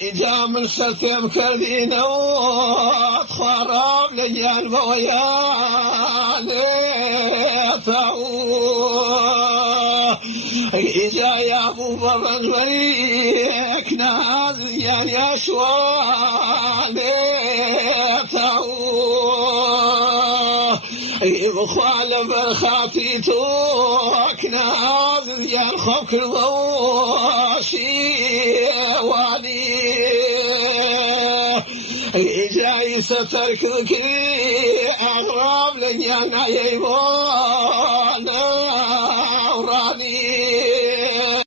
إجا من سلفم كردين وتخرب لجان بويان إجا يا أبو بابا المليك نازيان يا شوان مخالف خافيتوك نازيان خوك الضواشي واني جاي ستركك أغرب لجان عيبون وراني